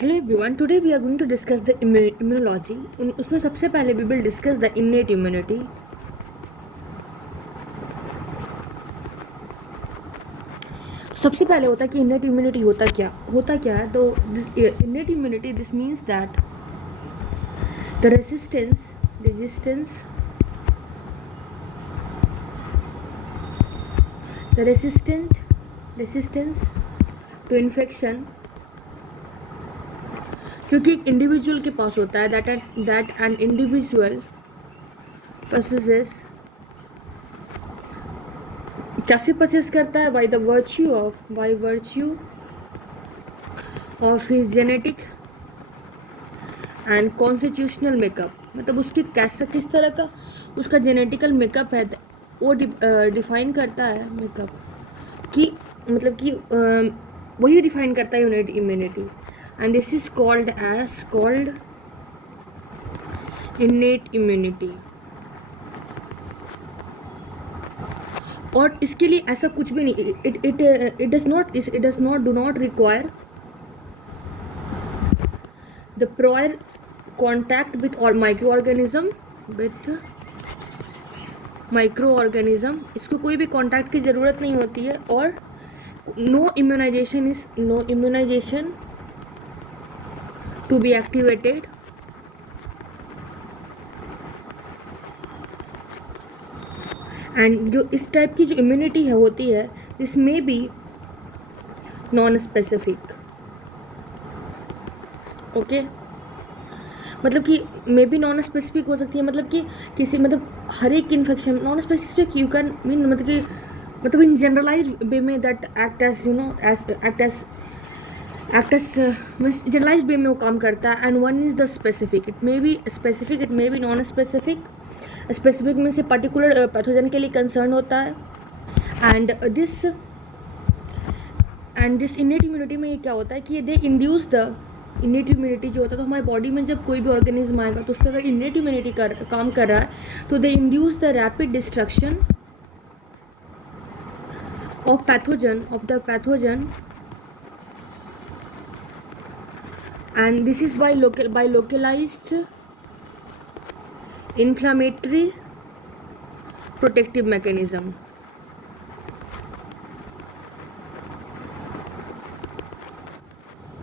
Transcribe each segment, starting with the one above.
Hello everyone. Today we are going to discuss the immunology. उसमें सबसे पहले we will discuss the innate immunity. सबसे पहले होता है कि innate immunity होता क्या है. तो innate immunity, this means that the resistance to infection जो कि एक इंडिविजुअल के पास होता है, that an individual possesses, कैसे possess करता है? by virtue of his genetic and constitutional makeup. मतलब उसकी किस तरह का उसका जेनेटिकल मेकअप है, वो डिफाइन करता है मेकअप कि मतलब कि वही डिफाइन करता है unit immunity. And this is called innate immunity. और इसके लिए ऐसा कुछ भी नहीं, it does not require the prior contact with और माइक्रो ऑर्गेनिज्म. इसको कोई भी कॉन्टैक्ट की ज़रूरत नहीं होती है. और no immunization to be activated. And जो इस टाइप की जो इम्यूनिटी है होती है, this may be non specific. Okay, मतलब कि मे बी नॉन स्पेसिफिक हो सकती है, मतलब कि किसी मतलब हर एक infection. Non specific you can mean मतलब इन जनरलाइज वे में दैट एक्ट एज जनरलाइज वे में वो काम करता है. And one is the specific. It may be specific, it may be non specific. Specific में से पर्टिकुलर पैथोजन के लिए कंसर्न होता है. एंड दिस इनेट इम्यूनिटी में ये क्या होता है कि दे इंड्यूस द इनेट इम्यूनिटी जो होता है. तो हमारे बॉडी में जब कोई भी ऑर्गेनिज्म आएगा तो उस पर अगर इनेट इम्यूनिटी काम कर रहा है तो they induce the rapid destruction of the pathogen. And this is by localized inflammatory protective mechanism.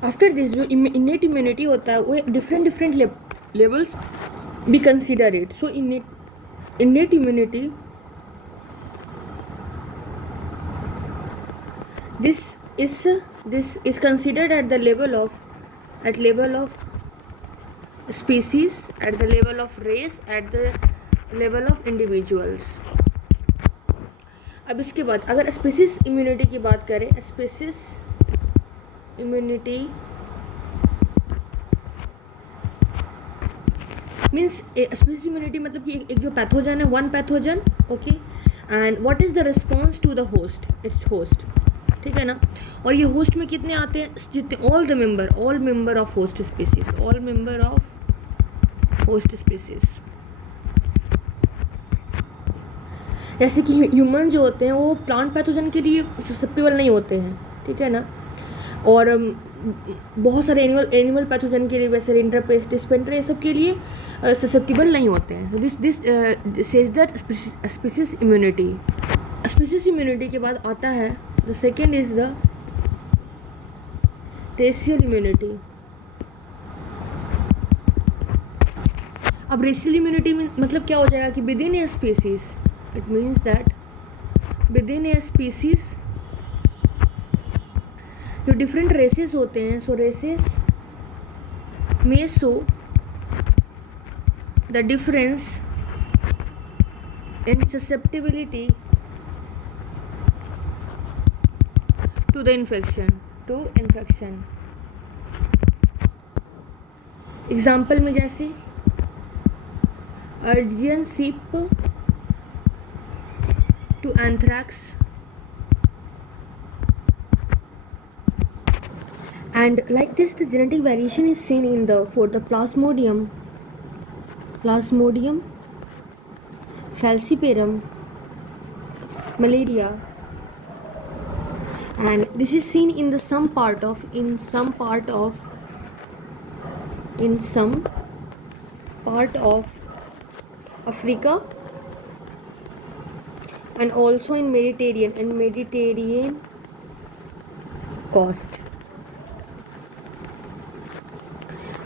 After this जो इनेट इम्यूनिटी होता है वो डिफरेंट लेवल्स भी consider it. So innate immunity this is considered at the level of species, at the level of race, at the level of individuals. अब इसके बाद अगर species immunity की बात करें, species immunity means species immunity मतलब कि एक जो पैथोजन है, one pathogen. Okay, and what is the response to the host? It's host. ठीक है ना. और ये होस्ट में कितने आते हैं? जितने all member of host species. जैसे कि ह्यूमन जो होते हैं वो प्लांट पैथोजन के लिए ससेप्टेबल नहीं होते हैं. ठीक है ना. और बहुत सारे एनिमल पैथोजन के लिए वैसे रिंटरपेस्ट डिस्पेंटर ये सब के लिए ससेप्टेबल नहीं होते हैं. This says that species immunity के बाद आता है the second is the racial immunity. अब रेशियल इम्यूनिटी में मतलब क्या हो जाएगा कि within a species, it means that within a species जो डिफरेंट रेसेस होते हैं, सो रेसेस में show the difference in susceptibility to the infection. Example में जैसे Algerian sheep to anthrax. And like this, the genetic variation is seen in for the Plasmodium falciparum, malaria. And this is seen in some part of in some part of Africa and also in Mediterranean coast.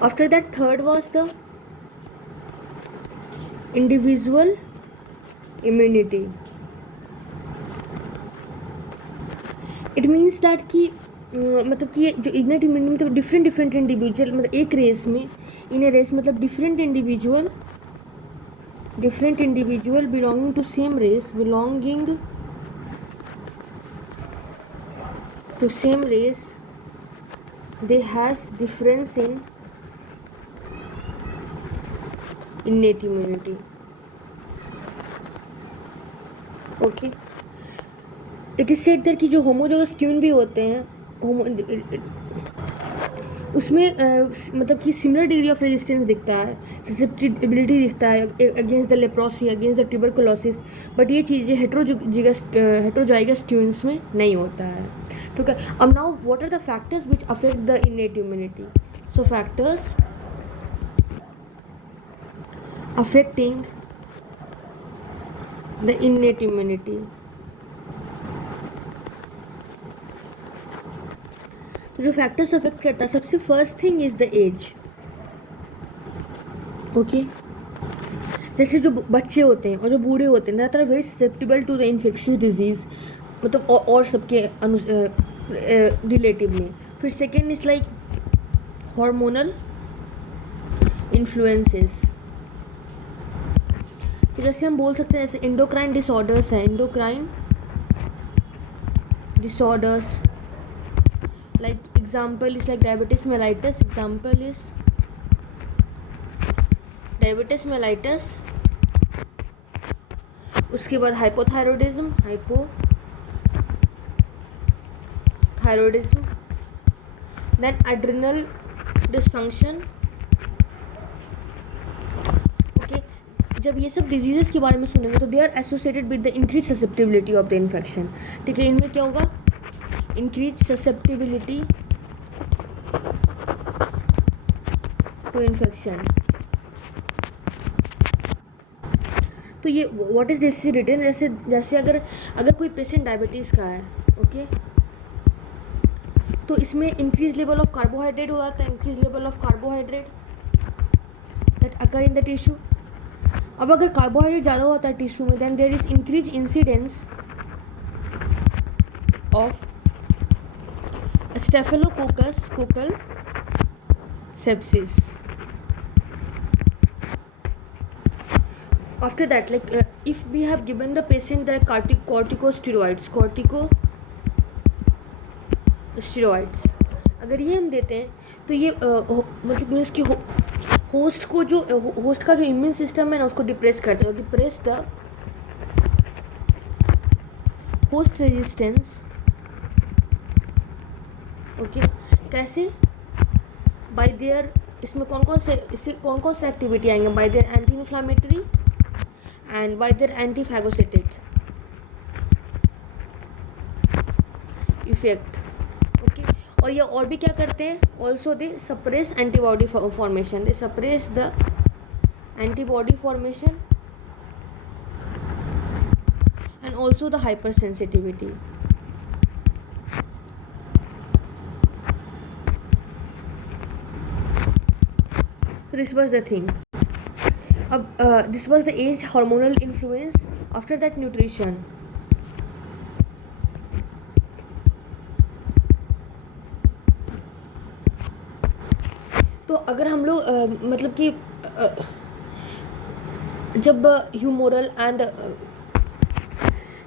After that, third was the individual immunity. It means that कि मतलब कि ये जो innate immunity मतलब different individual मतलब एक race में in a race मतलब different individual belonging to same race they has difference in innate immunity. Okay, it is said that कि जो होमोजोगस ट्यून भी होते हैं उसमें मतलब कि सिमिलर डिग्री ऑफ रेजिस्टेंस दिखता है, ससेप्टिबिलिटी दिखता है against the leprosy, against the tuberculosis, but ये चीज़ें हेट्रोजाइगस ट्यून्स में नहीं होता है. ठीक है, अब now what are the factors which affect the innate immunity? So factors affecting the innate immunity. जो फैक्टर्स अफेक्ट करता है, सबसे first thing is the age. Okay, जैसे जो बच्चे होते हैं और जो बूढ़े होते हैं that are very susceptible to the infectious disease, मतलब और सबके रिलेटिवली. फिर second is like hormonal influences. जैसे हम बोल सकते हैं जैसे एंडोक्राइन डिसऑर्डर्स हैं, like example is like diabetes mellitus. उसके बाद हाइपोथायरॉयडिज्म, देन एड्रिनल डिसफंक्शन. जब ये सब डिजीज़ेस के बारे में सुनेंगे तो they are associated with the increase susceptibility of the infection. ठीक है, इनमें क्या होगा? Increase susceptibility to infection. तो ये व्हाट इज दिस रिटन, जैसे अगर कोई पेशेंट डायबिटीज़ का है, ओके, तो इसमें इंक्रीज लेवल ऑफ कार्बोहाइड्रेट हो जाता है, that occur in the tissue. अब अगर कार्बोहाइड्रेट ज़्यादा होता है टिश्यू में, then there is increase incidence of staphylococcus coccal sepsis. After that, like if we have given the patient the corticosteroids, अगर ये हम देते हैं तो ये मतलब मीन्स कि होस्ट का जो इम्यून सिस्टम है ना उसको डिप्रेस करते हैं, और depress the host resistance. Okay, कैसे? बाय देयर, इसमें कौन कौन से एक्टिविटी आएंगे? Bye there anti inflammatory and bye there anti phagocytic effect. Okay, और ये और भी क्या करते हैं? Also they suppress antibody formation, and also the hyper sensitivity. So this was the thing. This was the age, hormonal influence. After that, nutrition. तो अगर हम लोग मतलब कि जब ह्यूमोरल एंड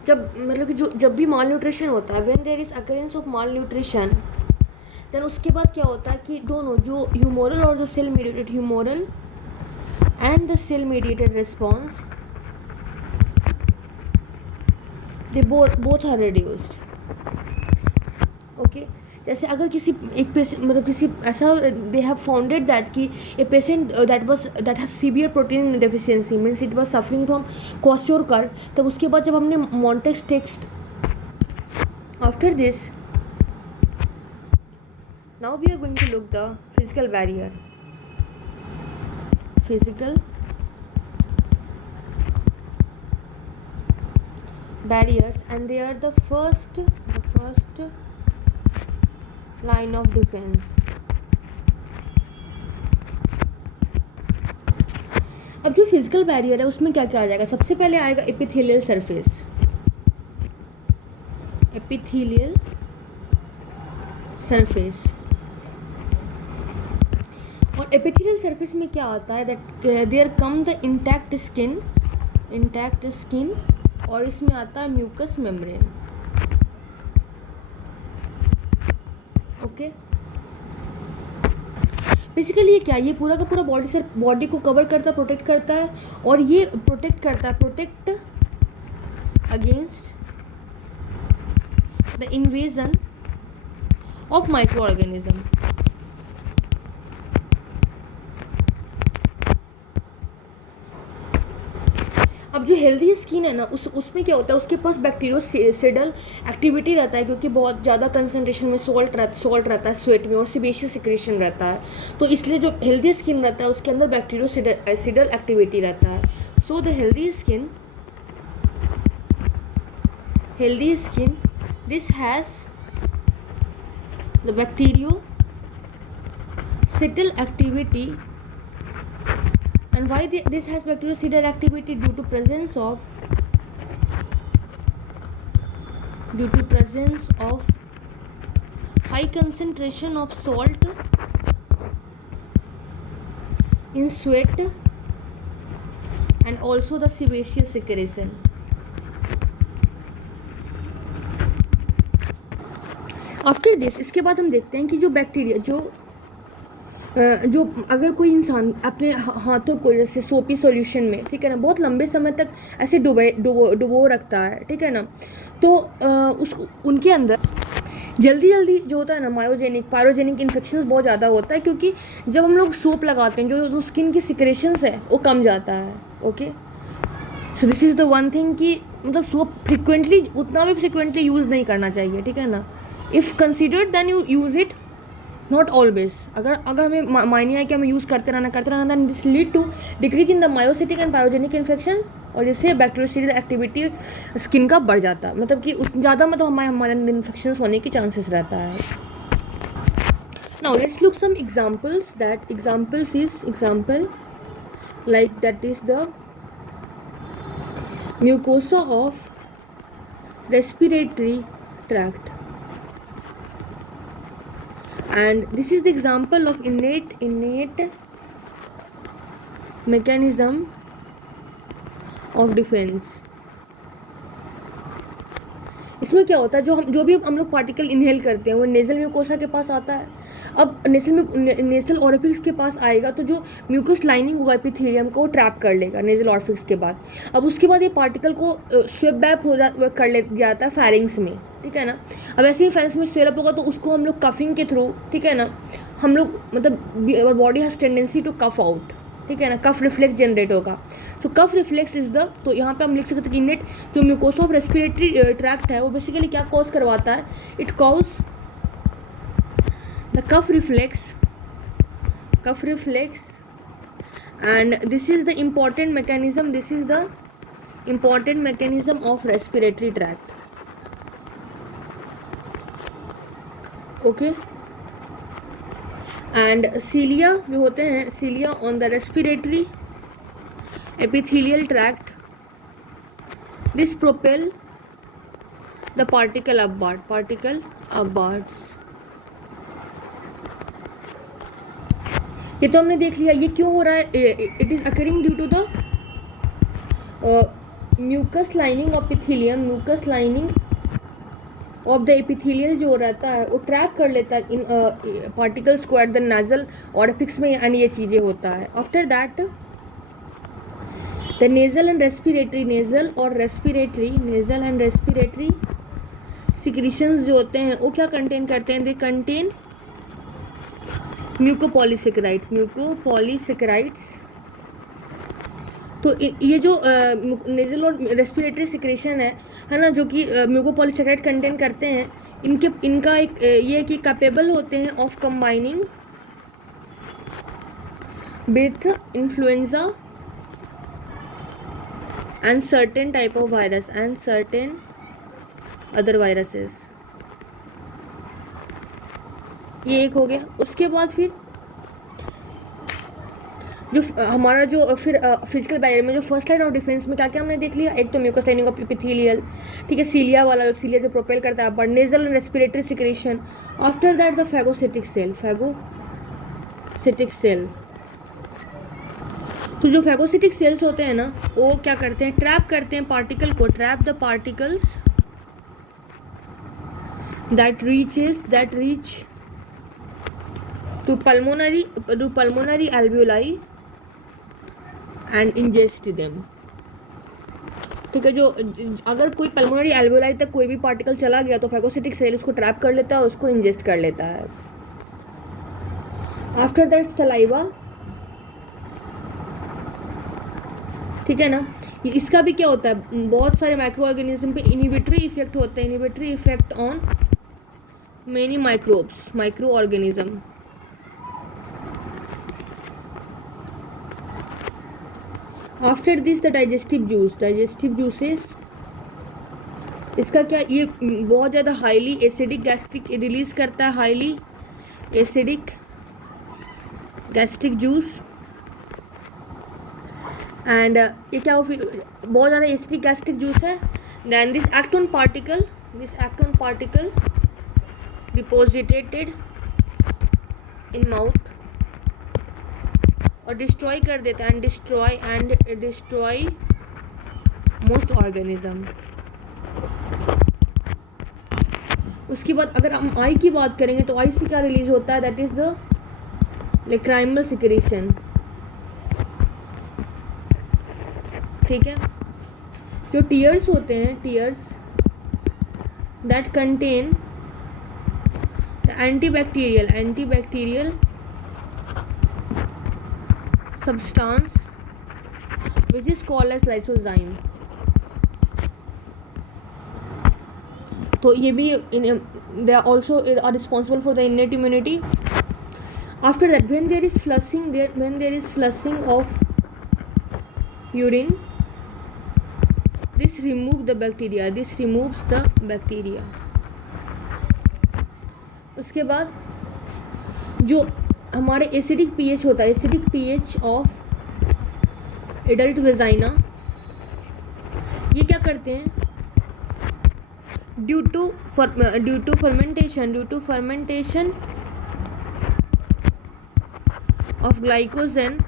जब भी माल न्यूट्रिशन होता है, when there is occurrence of malnutrition, then उसके बाद क्या होता है कि दोनों जो ह्यूमोरल और जो cell mediated humoral and the cell mediated response, they both are reduced. Okay, जैसे अगर किसी एक पेशेंट मतलब किसी ऐसा दे हैव फाउंडेड दैट कि a patient that has severe protein deficiency, means it was suffering from kwashiorkor. तब उसके बाद जब हमने Mantoux test after this, now we are going to look the physical barrier. physical barriers, and they are the first line of defense. अब जो physical barrier है उसमें क्या क्या आ जाएगा? सबसे पहले आएगा एपिथेलियल सरफेस, एपिथेलियल सरफेस। और एपिथेलियल सरफेस में क्या आता है? That there come the intact skin, और इसमें आता है म्यूकस मेम्ब्रेन। ओके, बेसिकली ये क्या, ये पूरा का पूरा बॉडी को कवर करता है, प्रोटेक्ट करता है, और ये protect against the invasion of micro organism. अब जो हेल्दी स्किन है ना, उसमें क्या होता है, उसके पास बैक्टीरियोसिडल एक्टिविटी रहता है, क्योंकि बहुत ज़्यादा कंसनट्रेशन में सॉल्ट रहता है स्वेट में, और सीबेशियस सिक्रेशन रहता है, तो इसलिए जो हेल्दी स्किन रहता है उसके अंदर बैक्टीरियोसिडल एक्टिविटी रहता है। So the healthy skin this has the bactericidal activity. And why this has bactericidal activity? Due to presence of high concentration of salt in sweat, and also the sebaceous secretion. After this, इसके बाद हम देखते हैं कि जो bacteria जो अगर कोई इंसान अपने हाथों को जैसे सोपी सॉल्यूशन में, ठीक है ना, बहुत लंबे समय तक ऐसे डुबो रखता है, ठीक है ना, तो उनके अंदर जल्दी जो होता है ना, पायरोजेनिक इन्फेक्शंस बहुत ज़्यादा होता है, क्योंकि जब हम लोग सोप लगाते हैं जो स्किन की सिक्रेशंस है वो कम जाता है। Okay, so this is the one thing कि मतलब सोप उतना भी फ्रिक्वेंटली यूज़ नहीं करना चाहिए, ठीक है ना। If considered then you use it, not always. अगर हमें मायने है कि हमें यूज़ करते रहना, then this lead to decrease in the myositic and pyrogenic infection, और जिससे बैक्टीरियोसिडल एक्टिविटी स्किन का बढ़ जाता है, मतलब कि ज़्यादा मतलब हमारे इन्फेक्शन होने के चांसेस रहता है। Now let's look some examples, that examples like that is the mucosa of respiratory tract, and this is the example of innate mechanism of defense. इसमें क्या होता है, जो भी हम लोग पार्टिकल इनहेल करते हैं वो नेजल म्यूकोसा के पास आता है। अब नेजल ऑरिफिस के पास आएगा तो जो म्यूकस लाइनिंग होगा एपिथेलियम को, वो ट्रैप कर लेगा नेजल ऑरिफिस के बाद। अब उसके बाद ये पार्टिकल को स्वेप बैप कर ले जाता है फेरिंग्स में, ठीक है ना। अब ऐसे ही फेरिंग्स में स्वेल अप होगा तो उसको हम लोग कफिंग के थ्रू, ठीक है ना, हम लोग मतलब body has tendency to cough out, ठीक है ना, कफ रिफ्लेक्स जनरेट होगा। तो कफ रिफ्लेक्स इज द, तो यहाँ पे हम लिख सकते हैं कि इनेट जो म्यूकोसा ऑफ रेस्पिरेटरी ट्रैक्ट है वो बेसिकली क्या कॉज करवाता है, it cause the cough reflex, and this is the important mechanism of respiratory tract. Okay, and cilia जो होते हैं, cilia on the respiratory epithelial tract, this propel the particle upwards. ये तो हमने देख लिया ये क्यों हो रहा है। It is occurring due to the mucus lining of epithelial जो रहता है वो ट्रैप कर लेता है इन पार्टिकल्स को एट द नाजल ऑरिफिस में, यानी ये चीज़ें होता है। After that the nasal and respiratory secretions जो होते हैं वो क्या कंटेन करते हैं, दे कंटेन म्यूकोपॉलीसेकेराइड्स। तो ये जो नेजल और रेस्पिरेटरी सिक्रेशन है ना, जो कि म्यूकोपॉलीसेकेराइड कंटेन करते हैं, इनका एक ये कि कैपेबल होते हैं of combining with influenza and certain type of virus and certain other viruses। ये एक हो गया। उसके बाद फिर जो हमारा जो फिर फिजिकल बैरियर में जो फर्स्ट लाइन ऑफ डिफेंस में क्या क्या हमने देख लिया, एक तो म्यूकस लाइनिंग ऑफ एपिथेलियल, ठीक है, सीलिया वाला, जो सीलिया जो प्रोपेल करता है but nasal and respiratory secretion. After that the phagocytic cell, phagocytic cell. तो जो फैगोसिटिक सेल्स होते हैं ना, वो क्या करते हैं, ट्रैप करते हैं पार्टिकल को, trap the particles that reach to pulmonary alveoli and ingest them। ठीक है, जो अगर कोई पल्मोनरी एल्वेओलाई तक कोई भी पार्टिकल चला गया तो फैगोसिटिक सेल उसको ट्रैप कर लेता है और उसको इंजेस्ट कर लेता है। आफ्टर दैट सलाइवा, ठीक है ना, इसका भी क्या होता है, बहुत सारे माइक्रो ऑर्गेनिज्म पे इनिबिटरी इफेक्ट होते हैं, inhibitory effect on many micro organism. After this the digestive juices, इसका क्या, ये बहुत ज़्यादा हाईली एसिडिक गैस्ट्रिक रिलीज करता है, highly acidic gastric juice. And ये क्या हो, फिर बहुत ज़्यादा एसिडिक गैस्ट्रिक जूस है। Then this act on particle depositated in mouth और डिस्ट्रॉय कर देता है, एंड डिस्ट्रॉय मोस्ट ऑर्गेनिज्म। उसके बाद अगर हम आई की बात करेंगे तो आई से क्या रिलीज होता है, that is the lacrimal secretion. ठीक है, जो टीयर्स होते हैं, tears that contain antibacterial substance which is called as lysozyme। तो ये भी they are also are responsible for the innate immunity। After that, when there is flushing of urine, this removes the bacteria। उसके बाद जो हमारे acidic pH होता है, acidic pH of adult vagina, ये क्या करते हैं, due to fermentation of glycogen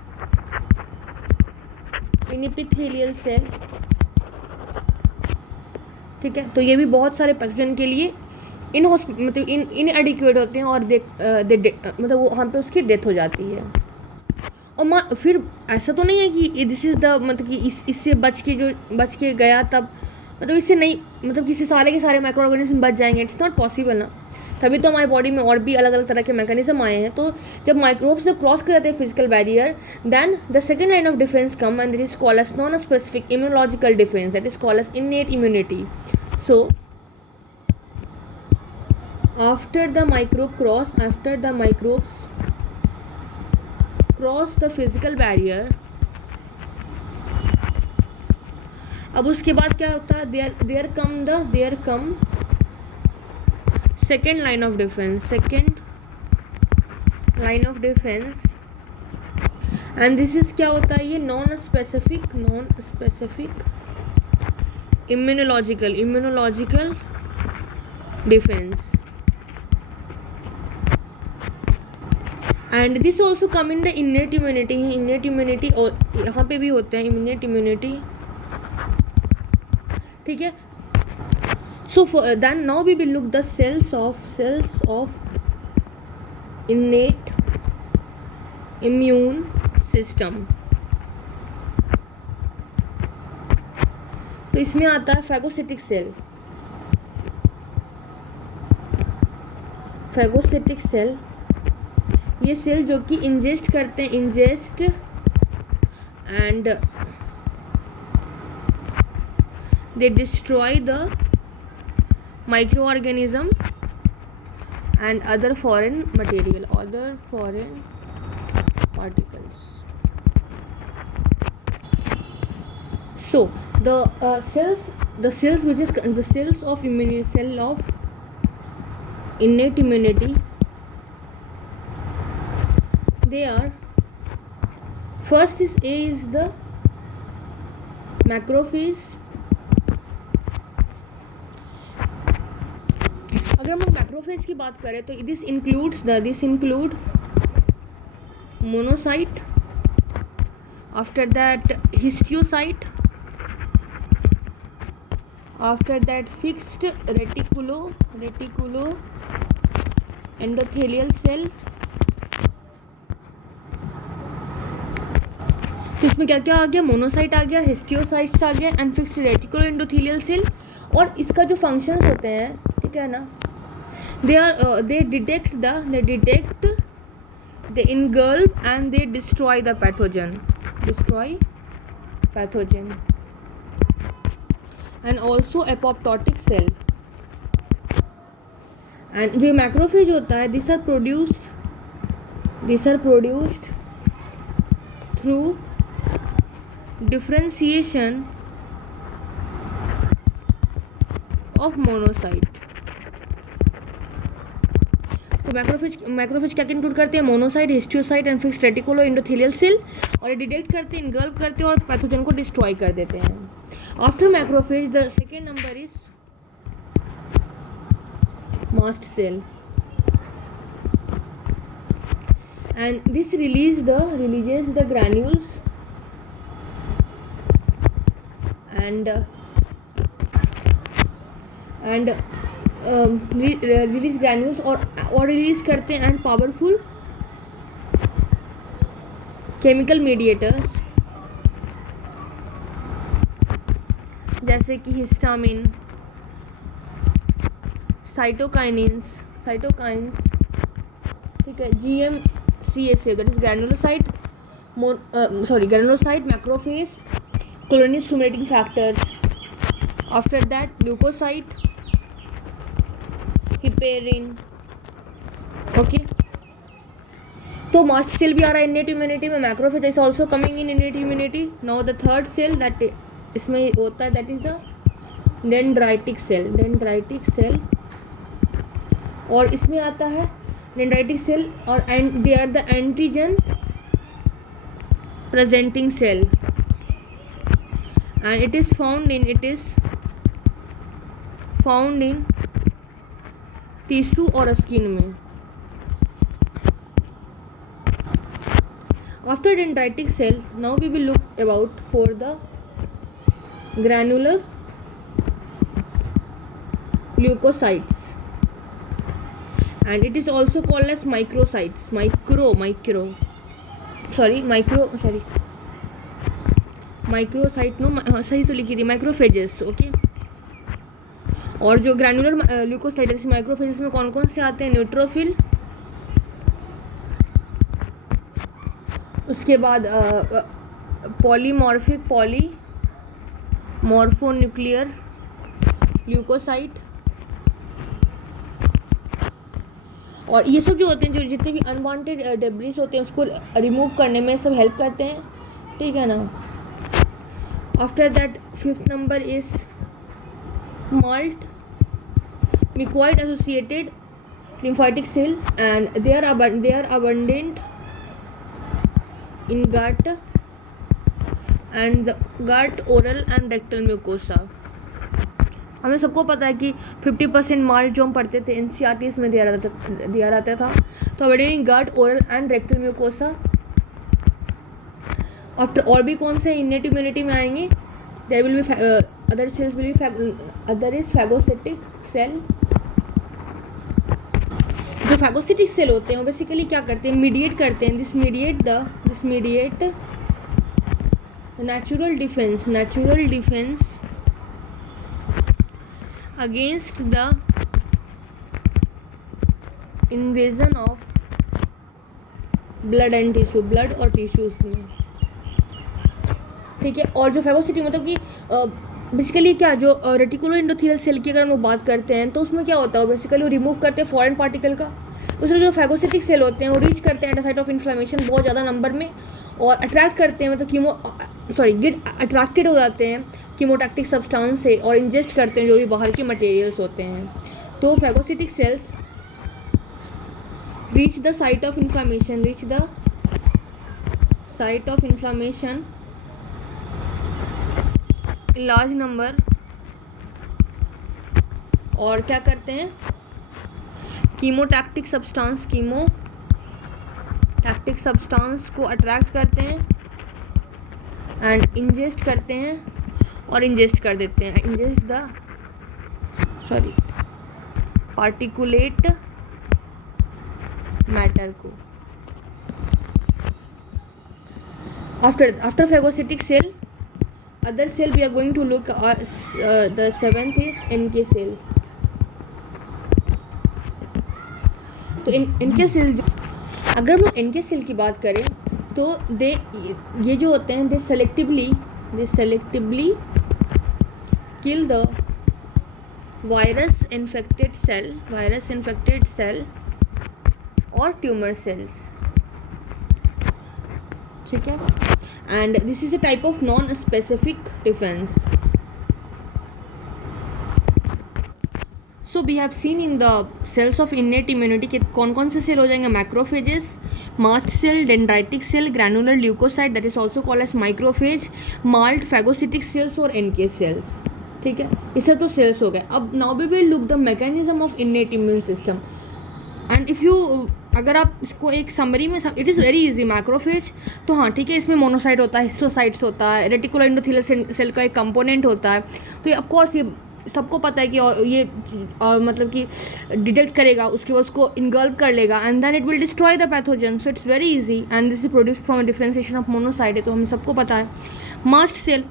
in epithelial cell. ठीक है, तो ये भी बहुत सारे पैथोजन के लिए मतलब इनएडिक्वेट होते हैं और मतलब वो वहाँ पे उसकी डेथ हो जाती है। और फिर ऐसा तो नहीं है कि दिस इज़ द मतलब कि इससे बच के गया तब, मतलब इससे नहीं, मतलब किसी सारे के सारे माइक्रो ऑर्गेनिज्म बच जाएंगे, इट्स नॉट पॉसिबल ना। तभी तो हमारे बॉडी में और भी अलग अलग तरह के मैकेनिज्म आए हैं। तो जब माइक्रोब्स जब क्रॉस कर जाते हैं physical barrier, then the second line of defence come and this is called as non specific immunological defence, that is called as innate immunity. So after the microbes cross the physical barrier, अब उसके बाद क्या होता है, there come second line of defense, and this is क्या होता है, ये non specific immunological defense। And this also come in the innate immunity और यहाँ पे भी होते हैं इनेट इम्यूनिटी। ठीक है, so then now we will look the cells of innate immune system. तो इसमें आता है फैगोसिटिक सेल, ये सेल जो कि इंजेस्ट करते हैं, and they destroy the micro organism and other foreign particles. So the cells which is the cells of immunity, cell of innate immunity, they are, first is A is the macrophage. अगर हम macrophage की बात करें तो this include monocyte, after that histiocyte, after that fixed reticulo endothelial cell. तो इसमें क्या क्या आ गया, मोनोसाइट आ गया, हिस्टियोसाइट्स आ गया and fixed reticulo endothelial cell. और इसका जो फंक्शंस होते हैं, ठीक है ना, they detect, they engulf and they destroy the pathogen, and also apoptotic cell। and जो मैक्रोफेज होता है, these are produced through differentiation of monocyte। तो मैक्रोफेज क्या इंक्लूड करते हैं, monocyte, histiocyte and fixed reticulo endothelial cell. और ये detect करते हैं, इनगल्फ करते हैं और पैथोजन को डिस्ट्रॉय कर देते हैं। After macrophage the second number is mast cell, and this releases the granules and release granules और रिलीज करते हैं एंड पावरफुल केमिकल मीडिएटर्स जैसे कि हिस्टामिन, साइटोकाइन्स, ठीक है, GM-CSF, that is granulocyte, macrophage, colony stimulating factors, after that leukocyte, heparin. Okay, तो mast cell भी आ रहा है इनेट इम्यूनिटी में, macrophage is also coming in innate immunity. Now the third cell that इसमें होता है, that is the dendritic cell, और इसमें आता है डेंड्राइटिक सेल और they are the antigen presenting cell and it is found in tissue और skin में। After dendritic cell, now we will look about for the granular leukocytes and it is also called as microcytes, सही तो लिखी थी, microphages. Okay, और जो granular leucocyte microphages में कौन कौन से आते हैं, न्यूट्रोफिल, उसके बाद पॉलीमॉर्फोन्यूक्लियर ल्यूकोसाइट, और ये सब जो होते हैं, जो जितने भी अनवांटेड डेब्रिस होते हैं उसको रिमूव करने में सब हेल्प करते हैं, ठीक है ना। After that fifth number is malt mucoid associated lymphatic cell and they are abundant in gut and the gut, oral and rectal mucosa। हमें सबको पता है कि 50% माल्ट जो हम पढ़ते थे NCERTs में दिया रहता था, तो abundant in gut, oral and rectal mucosa। और भी कौन से इनेट इम्यूनिटी में आएंगे, there will be other cells will be other is phagocytic cell. जो फैगोसिटिक सेल होते हैं वो बेसिकली क्या करते हैं, मीडिएट करते हैं, this mediate natural defence against the invasion of blood और टिश्यूज में, ठीक है। और जो फैगोसिटी मतलब कि बेसिकली क्या, जो रेटिकुलो एंडोथेलियल सेल की अगर हम लोग बात करते हैं तो उसमें क्या होता है, बेसिकली वो रिमूव करते हैं फॉरेन पार्टिकल का। दूसरे जो फैगोसिटिक सेल होते हैं वो रीच करते हैं at the site of inflammation बहुत ज़्यादा नंबर में, और अट्रैक्ट करते हैं, मतलब सॉरी गेट अट्रैक्टेड हो जाते हैं कीमोटैक्टिक सब्सटेंस से और इंजेस्ट करते हैं जो भी बाहर के मटेरियल्स होते हैं। तो phagocytic cells reach the site of inflammation, reach the site of inflammation in large number, और क्या करते हैं, कीमोटैक्टिक सब्सटेंस को अट्रैक्ट करते हैं एंड इंजेस्ट करते हैं और इंजेस्ट कर देते हैं, इंजेस्ट द पार्टिकुलेट मैटर को। After phagocytic cell, other cell we are going to look the seventh is NK cell। तो NK cell, अगर हम NK cell की बात करें तो ये जो होते हैं they selectively kill the virus infected cell और ट्यूमर सेल्स, ठीक है। And this is a type of non specific defence. So we have seen in the cells of innate immunity कि कौन कौन से सेल हो जाएंगे, macrophages, mast cell, dendritic cell, granular leukocyte that is also called as microphage, MALT, phagocytic cells और NK cells, ठीक है। इससे तो सेल्स हो गए। अब now we will look the mechanism of innate immune system. And if you, अगर आप इसको एक समरी में, it is very easy. Macrophage तो हाँ ठीक है, इसमें मोनोसाइट होता है, हिस्टोसाइट्स होता है, रेटिकुलर एंडोथेलियल सेल का एक कंपोनेंट होता है। तो ये ऑफकोर्स ये सबको पता है कि और ये मतलब कि डिटेक्ट करेगा, उसके बाद उसको इनगल्व कर लेगा and then it will destroy the pathogen. So it's very easy and this is produce from a differentiation of monocyte, तो हमें सबको पता है। मास्ट सेल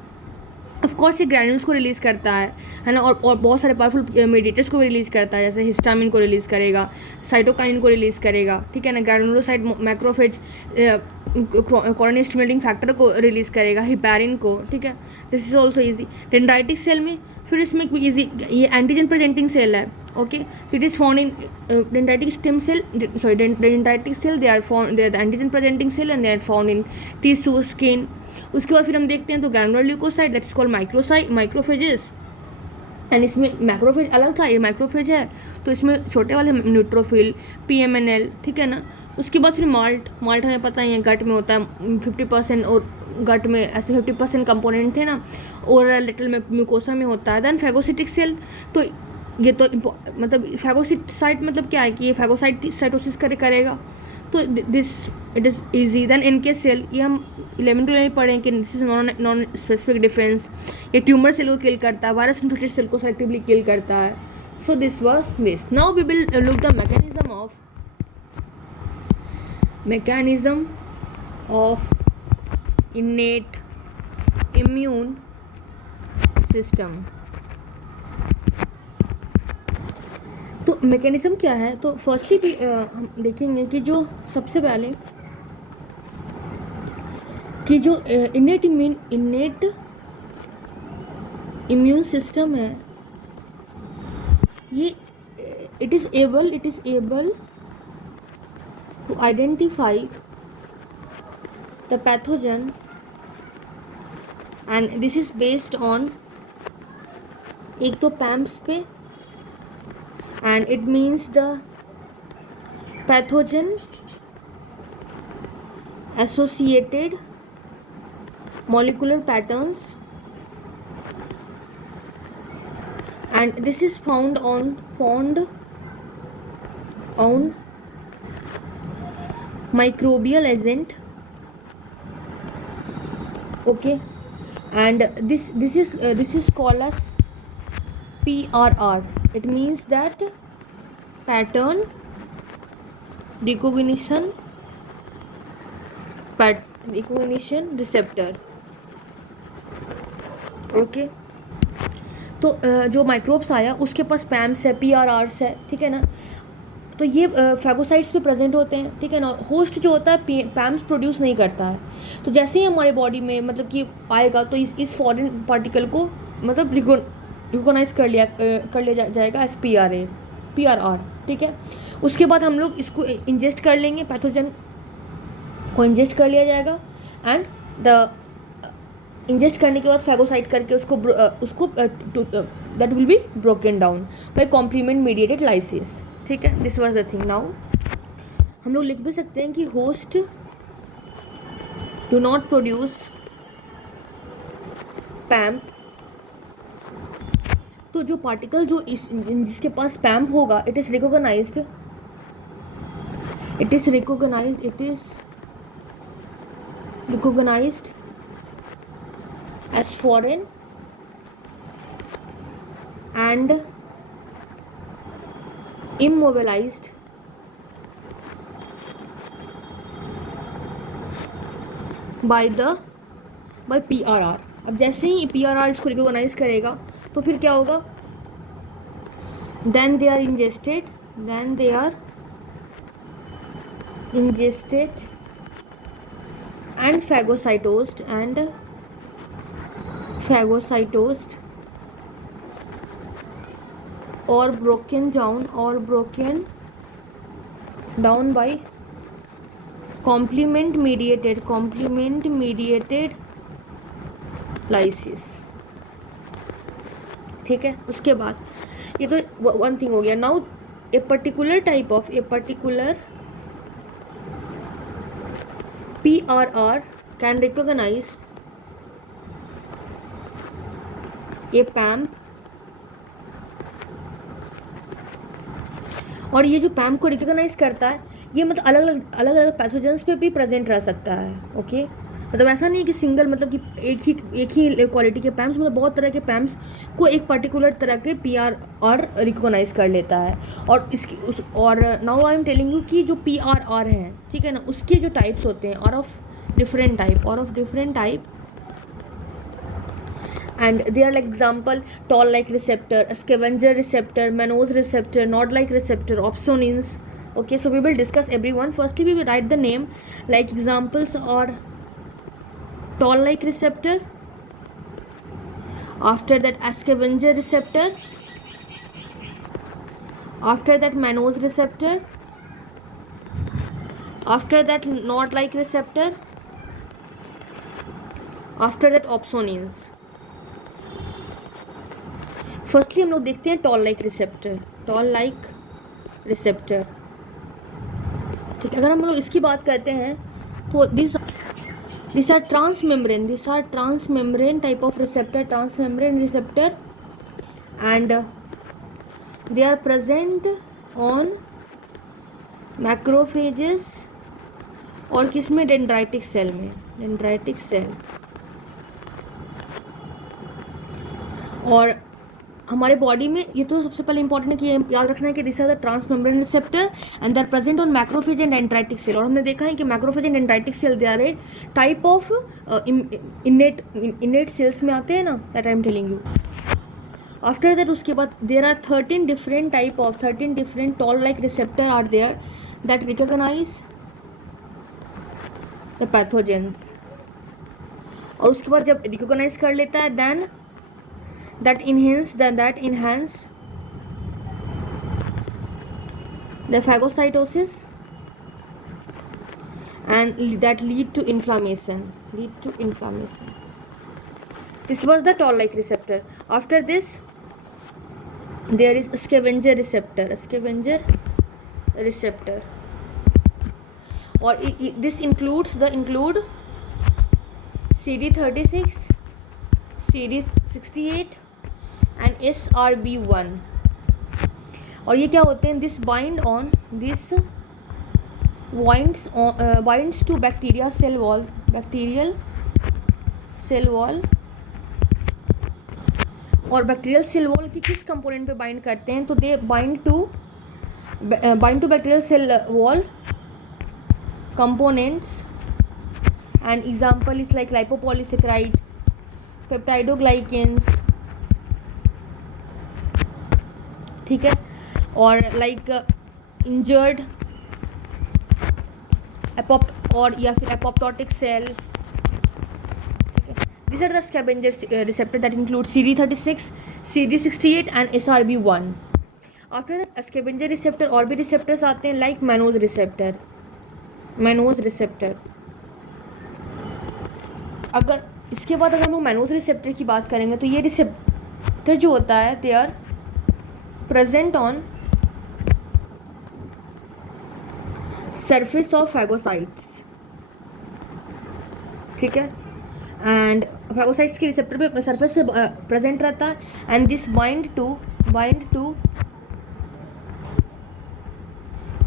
ऑफ कोर्स ये ग्रैन्यूल्स को रिलीज़ करता है ना, और बहुत सारे पावरफुल मेडिएटर्स को भी रिलीज़ करता है, जैसे हिस्टामिन को रिलीज़ करेगा, साइटोकाइनिन को रिलीज़ करेगा, ठीक है ना। Granulocyte macrophage coronary stimulating factor को रिलीज़ करेगा, हिपैरिन को, ठीक है। This is also easy. Dendritic cell में फिर इसमें ईजी, ये एंटीजन प्रेजेंटिंग सेल है, okay. It is found in dendritic stem cell, sorry dendritic cell, they are the antigen presenting cell and they are found in tissue, skin. उसके बाद फिर हम देखते हैं तो granular leukocyte that is called microphages, and इसमें macrophage अलग था, ये माइक्रोफेज है। तो इसमें छोटे वाले न्यूट्रोफिल, PMNL, ठीक है ना। उसके बाद फिर माल्ट हमें पता ही है गट में होता है 50%, और गट में ऐसे 50% कंपोनेंट थे ना, ओरल लिटल में म्यूकोसा में होता है। देन फैगोसिटिक सेल, तो ये तो मतलब फैगोसाइट मतलब क्या है कि ये फैगोसाइट साइटोसिस करेगा, तो this it is easy. Then इनके सेल, ये हम 11 में पढ़ें कि this is non specific defence, ये ट्यूमर सेल को किल करता है, वायरस इन्फेक्टेड सेल को सेलेक्टिवली किल करता है। So this was this. Now we will look the mechanism of innate immune system। तो मैकेनिज्म क्या है, तो फर्स्टली भी हम देखेंगे कि जो सबसे पहले कि जो इनेट इम्यून सिस्टम है, ये it is able to identify the pathogen, and this is based on एक तो PAMS पे, and it means the pathogen associated molecular patterns, and this is found on microbial agent, okay, and this is called as PRR. It means that pattern recognition receptor, okay। तो जो microbes आया उसके पास पैम्स है, PRRs है, ठीक है ना। तो ये फैगोसाइट्स पे प्रेजेंट होते हैं, ठीक है ना। होस्ट जो होता है पैम्स प्रोड्यूस नहीं करता है, तो जैसे ही हमारे बॉडी में मतलब कि आएगा तो इस फॉरेन पार्टिकल को मतलब रिकोगनाइज कर लिया जाएगा एस PRR, ठीक है। उसके बाद हम लोग इसको इंजेस्ट कर लेंगे, पैथोजन को इंजेस्ट कर लिया जाएगा, एंड द इंजेस्ट करने के बाद फैगोसाइट करके उसको that will be broken down by complement mediated lysis. ठीक है, this was the thing. Now हम लोग लिख भी सकते हैं कि host do not produce PAMP. तो जो पार्टिकल जो जिसके पास पैम्प होगा, it is recognised as foreign and immobilized by PRR। अब जैसे ही PRR इसको रिकॉग्नाइज करेगा तो फिर क्या होगा, then they are ingested and phagocytosed or broken down by complement mediated lysis। ठीक है, उसके बाद ये तो वन थिंग हो गया। Now a particular PRR can recognize a PAMP, और ये जो पैम्प को रिकॉग्नाइज करता है ये मतलब अलग अलग पैथोजेंस पे भी प्रेजेंट रह सकता है। ओके, मतलब ऐसा नहीं कि सिंगल, मतलब कि एक ही क्वालिटी के पैम्प्स, मतलब बहुत तरह के पैम्प्स को एक पर्टिकुलर तरह के PRR रिकॉग्नाइज कर लेता है। और now I am telling you कि जो PRR है, ठीक है ना, उसके जो टाइप्स होते हैं और of different type and they are like example toll like receptor, scavenger receptor, Mannose receptor, nod like receptor, opsonins। Okay, so we will discuss everyone. Firstly we will write the name, like examples are toll like receptor, after that scavenger receptor, after that Mannose receptor, after that nod like receptor, after that opsonins। Firstly हम लोग देखते हैं toll like receptor. ठीक है, अगर हम लोग इसकी बात करते हैं तो this are transmembrane type of receptor, and they are present on macrophages और किसमें, डेंड्राइटिक सेल। और हमारे बॉडी में ये तो सबसे पहले इंपॉर्टेंट है कि ये याद रखना है कि this are the transmembrane receptor and they are present on macrophage and dendritic cell. और हमने देखा है कि macrophage and dendritic cell they are a type of innate cells में आते हैं ना, that I am telling you. After that उसके बाद there are 13 different toll like receptor are there that recognise the pathogens. और उसके बाद जब रिकॉग्नाइज कर लेता है then that enhance the phagocytosis and that lead to inflammation। This was the toll like receptor. After this there is scavenger receptor, or this include CD36, CD68 and SRB1। और ये क्या होते हैं, this binds to bacterial cell wall, और bacterial cell wall की किस component पे bind करते हैं, तो they bind to bacterial cell wall components, and example is like lipopolysaccharide, peptidoglycans. ठीक है, और लाइक इंजर्ड और या फिर एपोप्टोटिक सेल। ठीक है, this are the scavenger receptor that include CD36, CD68 and SRB1। After that scavenger receptor और भी रिसेप्टर्स आते हैं लाइक Mannose रिसेप्टर। अगर इसके बाद अगर हम मैनोज रिसेप्टर की बात करेंगे तो ये रिसेप्टर जो होता है they are present on surface of phagocytes, ठीक है, एंड फैगोसाइट्स के रिसेप्टर पे सरफेस से प्रेजेंट रहता है and this bind to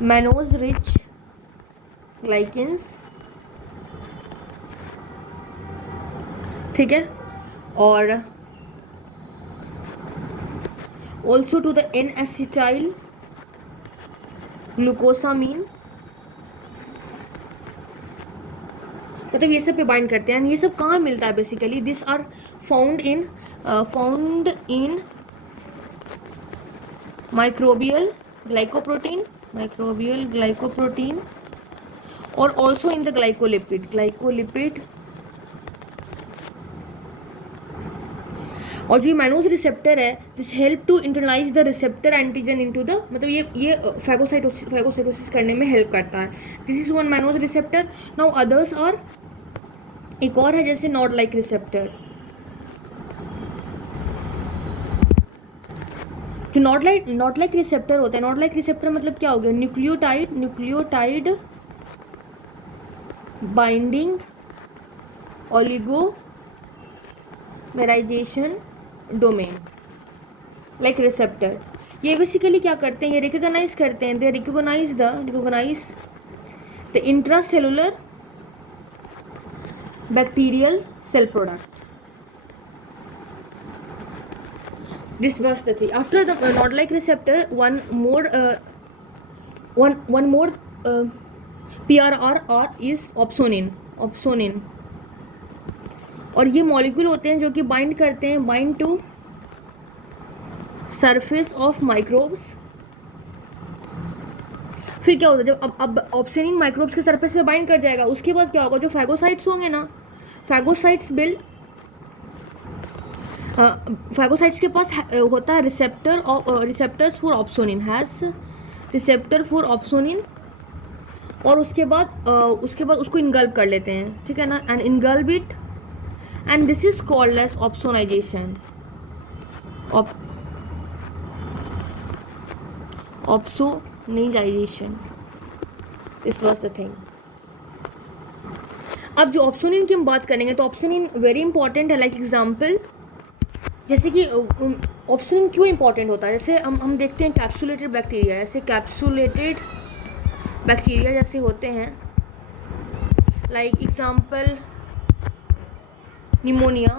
mannose rich glycans, ठीक है, और also to the N acetyl glucosamine, मतलब ये सब पे बाइंड करते हैं। ये सब कहाँ मिलता है basically? This are found in microbial glycoprotein और ऑल्सो इन द ग्लाइकोलिपिड। और जो मैनोज रिसेप्टर है this help to internalise the receptor antigen into the, मतलब ये फैगोसाइटोसिस करने में हेल्प करता है। This is one mannose receptor. Now others are, एक और है जैसे नॉट लाइक रिसेप्टर। जो नॉट लाइक रिसेप्टर होता है, नॉट लाइक रिसेप्टर मतलब क्या हो गया? Nucleotide binding oligomerization domain like receptor. ये बेसिकली क्या करते हैं? ये रिकॉग्नाइज करते हैं, they recognise the intracellular bacterial cell product. This was the thing. After the knot-like receptor, one more PRRR is opsonin. और ये मॉलिक्यूल होते हैं जो कि बाइंड करते हैं, bind to surface of microbes. फिर क्या होता है? जब अब ऑप्सोनिन माइक्रोब्स के सरफेस पे बाइंड कर जाएगा, उसके बाद क्या होगा? जो फैगोसाइट्स होंगे ना, फैगोसाइट्स के पास होता है receptors for opsonin, has receptor for opsonin, और उसके बाद उसको इनगल्ब कर लेते हैं, ठीक है ना, and engulf it, and this is called as opsonisation, opsonisation. This was the thing. अब जो ऑप्सोनिन की हम बात करेंगे तो ऑप्सोनिन वेरी इंपॉर्टेंट है। लाइक एग्जाम्पल, जैसे कि ऑप्सोनिन क्यों इंपॉर्टेंट होता है? जैसे हम देखते हैं कैप्सुलेटेड बैक्टीरिया, ऐसे कैप्सुलेटेड बैक्टीरिया जैसे होते हैं, लाइक एग्जाम्पल निमोनिया,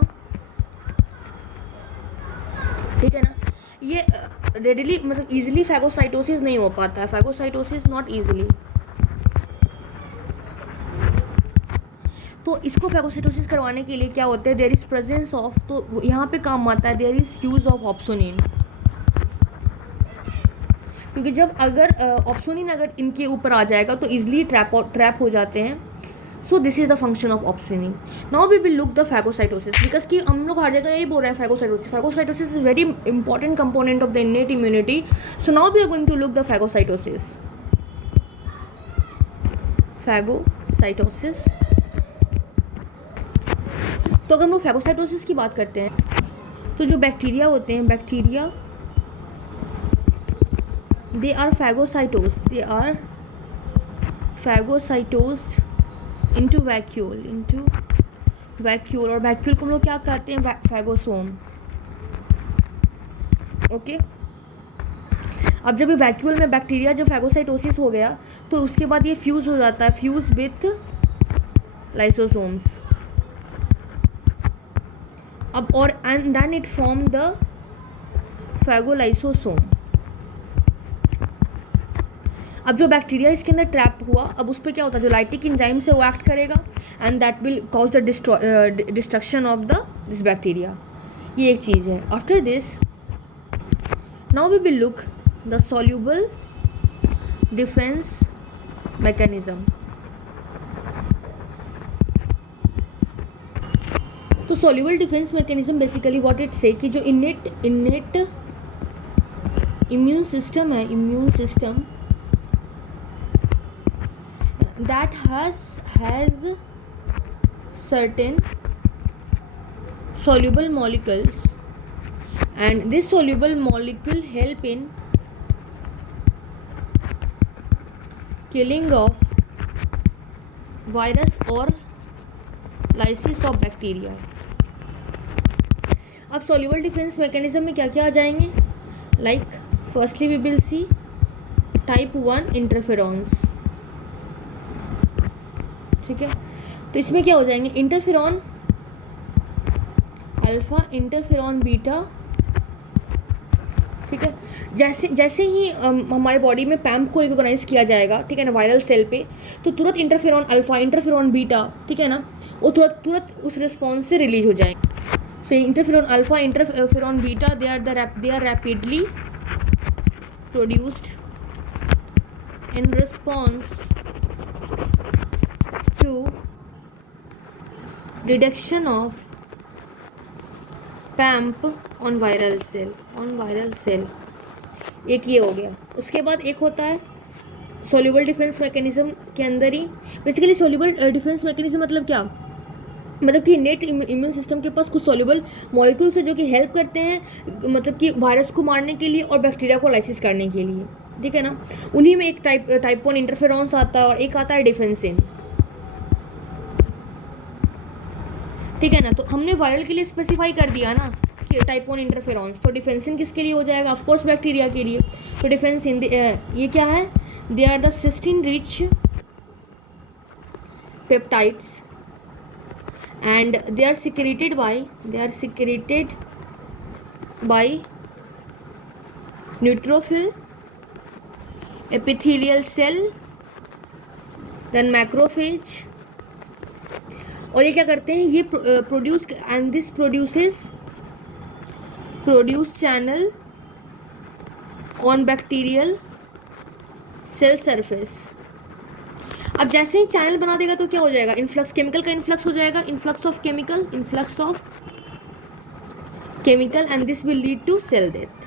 ठीक है ना, ये रेडिली मतलब इजीली फैगोसाइटोसिस नहीं हो पाता है, फैगोसाइटोसिस नॉट इजीली। तो इसको फैगोसाइटोसिस करवाने के लिए क्या होता है? देयर इज प्रेजेंस ऑफ, तो यहाँ पे काम आता है there is use of opsonin, क्योंकि जब अगर ऑप्सोनिन अगर इनके ऊपर आ जाएगा तो इजीली ट्रैप हो जाते हैं। So this is the function of opsonin. Now we will look the phagocytosis, because कि हम लोग हर जगह यही बोल रहे हैं phagocytosis is very important component of the innate immunity. So now we are going to look the phagocytosis. तो अगर हम लोग फैगोसाइटोसिस की बात करते हैं तो जो बैक्टीरिया होते हैं, bacteria they are phagocytosed into vacuole, और वैक्यूल को हम लोग क्या कहते हैं? फैगोसोम। ओके, अब जब ये वैक्यूल में बैक्टीरिया जब फैगोसाइटोसिस हो गया तो उसके बाद ये फ्यूज हो जाता है, फ्यूज विथ लाइसोसोम्स। अब और and then it form the phagolysosome. अब जो बैक्टीरिया इसके अंदर ट्रैप हुआ, अब उस पर क्या होता है? जो लाइटिक एंजाइम से वो एक्ट करेगा and that will cause the destruction of this bacteria. ये एक चीज़ है। After this now we will look the soluble defence mechanism. तो soluble defence mechanism basically what it say कि जो इनेट इम्यून सिस्टम है, immune system that has certain soluble molecules, and this soluble molecule help in killing of virus or lysis of bacteria. अब soluble defense mechanism में क्या क्या आ जाएंगे? Like firstly we will see type 1 interferons. ठीक है, तो इसमें क्या हो जाएंगे? Interferon alpha, interferon beta. ठीक है, जैसे जैसे ही हमारे बॉडी में पैम्प को रिकॉग्नाइज किया जाएगा, ठीक है ना, वायरल सेल पे, तो तुरंत इंटरफेरॉन अल्फा, इंटरफेरॉन बीटा, ठीक है ना, वो तुरंत उस रिस्पॉन्स से रिलीज हो जाएंगे। So interferon alpha, interferon beta, they are rapidly produced in response to reduction of PAMP on viral cell. एक ये हो गया। उसके बाद एक होता है सोल्यूबल डिफेंस मैकेनिज्म के अंदर ही, बेसिकली सोल्यूबल डिफेंस मैकेनिज्म मतलब क्या, मतलब कि नेट इम्यून सिस्टम के पास कुछ सोल्यूबल मॉलिक्यूल्स है जो कि हेल्प करते हैं, मतलब कि वायरस को मारने के लिए और बैक्टीरिया को लाइसिस करने के लिए, ठीक है ना। उन्हीं में एक टाइप 1 इंटरफेरॉन्स आता है और एक आता है डिफेंसिन, ठीक है ना। तो हमने वायरल के लिए स्पेसिफाई कर दिया ना कि टाइप 1 इंटरफेरॉन्स, तो डिफेंसिन किसके लिए हो जाएगा? ऑफ कोर्स बैक्टीरिया के लिए। तो डिफेंसिन ये क्या है? They are the cysteine rich peptides and they are secreted by neutrophil, epithelial cell, then macrophage. और ये क्या करते हैं? ये produce and this produce channel on bacterial cell surface. अब जैसे ही चैनल बना देगा तो क्या हो जाएगा? इन्फ्लक्स, केमिकल का इन्फ्लक्स हो जाएगा, influx of chemical and this will lead to cell death.